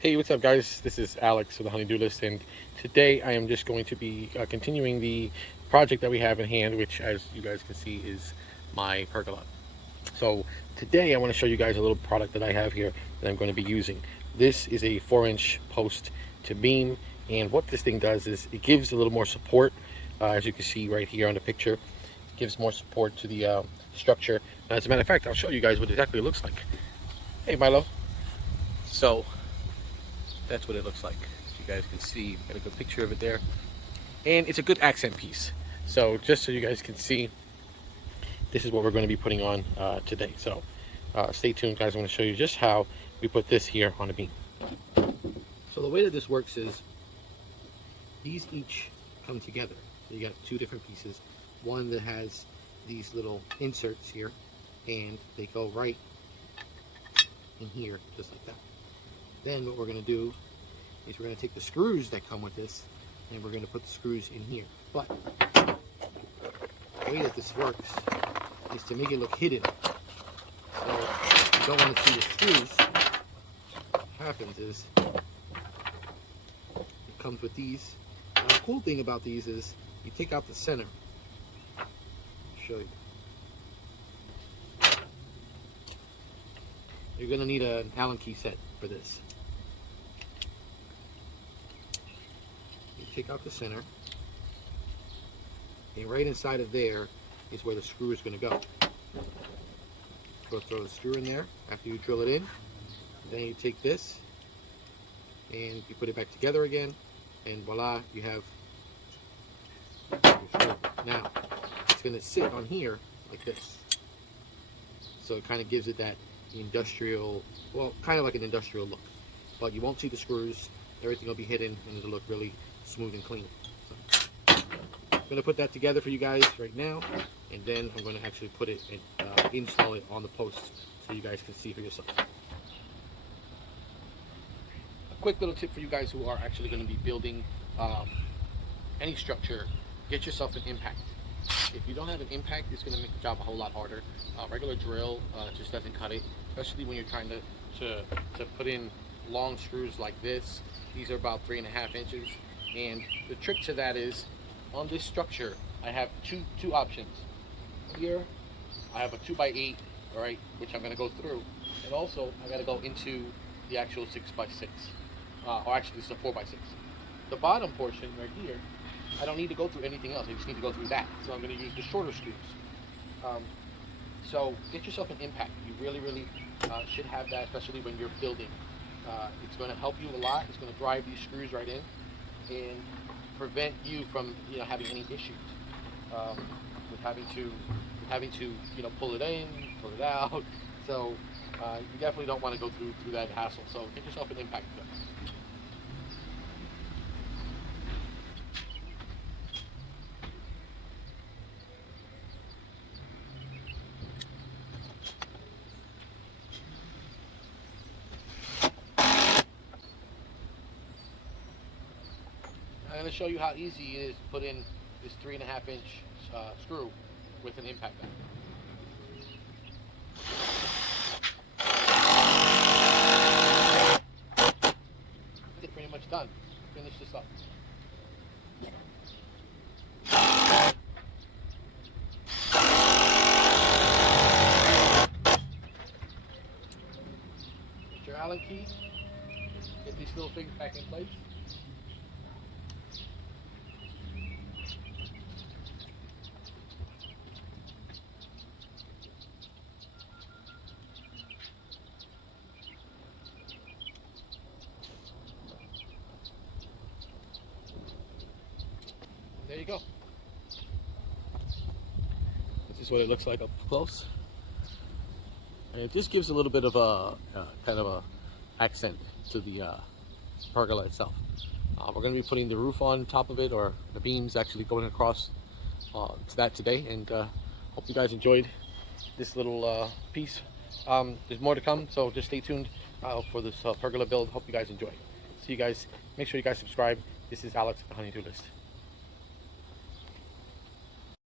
Hey, what's up, guys? This is Alex with the Honeydew List, and today I am just going to be continuing the project that we have in hand, which, as you guys can see, is my pergola. So today I want to show you guys a little product that I have here that I'm going to be using. This is a 4-inch post to beam, and what this thing does is it gives a little more support, as you can see right here on the picture. It gives more support to the structure. And as a matter of fact, I'll show you guys what exactly it looks like. Hey, Milo. So that's what it looks like. As you guys can see, got a good picture of it there, and it's a good accent piece. So just so you guys can see, this is what we're going to be putting on today. So stay tuned, guys. I want to show you just how we put this here on a beam. So the way that this works is these each come together. So you got two different pieces, one that has these little inserts here, and they go right in here just like that. Then what we're going to do is we're going to take the screws that come with this, and we're going to put the screws in here. But the way that this works is to make it look hidden. So if you don't want to see the screws, what happens is it comes with these. Now, the cool thing about these is you take out the center. I'll show you. You're going to need an Allen key set for this. Take out the center, and right inside of there is where the screw is going to go. So throw the screw in there after you drill it in. Then you take this and you put it back together again, and voila, you have your screw. Now it's going to sit on here like this, so it kind of gives it that industrial, well, kind of like an industrial look, but you won't see the screws. Everything will be hidden, and it'll look really smooth and clean. So, I'm going to put that together for you guys right now, and then I'm going to actually put it and install it on the post so you guys can see for yourself. A quick little tip for you guys who are actually going to be building any structure: get yourself an impact. If you don't have an impact, it's going to make the job a whole lot harder. Regular drill just doesn't cut it, especially when you're trying to put in long screws like this. These are about 3.5 inches, and the trick to that is on this structure I have two options. Here I have a 2x8, all right, which I'm going to go through, and also I got to go into the actual 6x6, or actually this is a 4x6. The bottom portion right here, I don't need to go through anything else. I just need to go through that. So I'm going to use the shorter screws. So get yourself an impact. You really should have that, especially when you're building. It's going to help you a lot. It's going to drive these screws right in and prevent you from having any issues with having to pull it in, pull it out. So you definitely don't want to go through that hassle. So get yourself an impact gun. I'm going to show you how easy it is to put in this 3.5-inch screw with an impact gun. It's pretty much done. Finish this up. Get your Allen key. Get these little things back in place. There you go. This is what it looks like up close. And it just gives a little bit of a kind of a accent to the pergola itself. We're going to be putting the roof on top of it, or the beams actually going across to that today. And hope you guys enjoyed this little piece. There's more to come, so just stay tuned for this pergola build. Hope you guys enjoy. See you guys. Make sure you guys subscribe. This is Alex with the Honeydew List.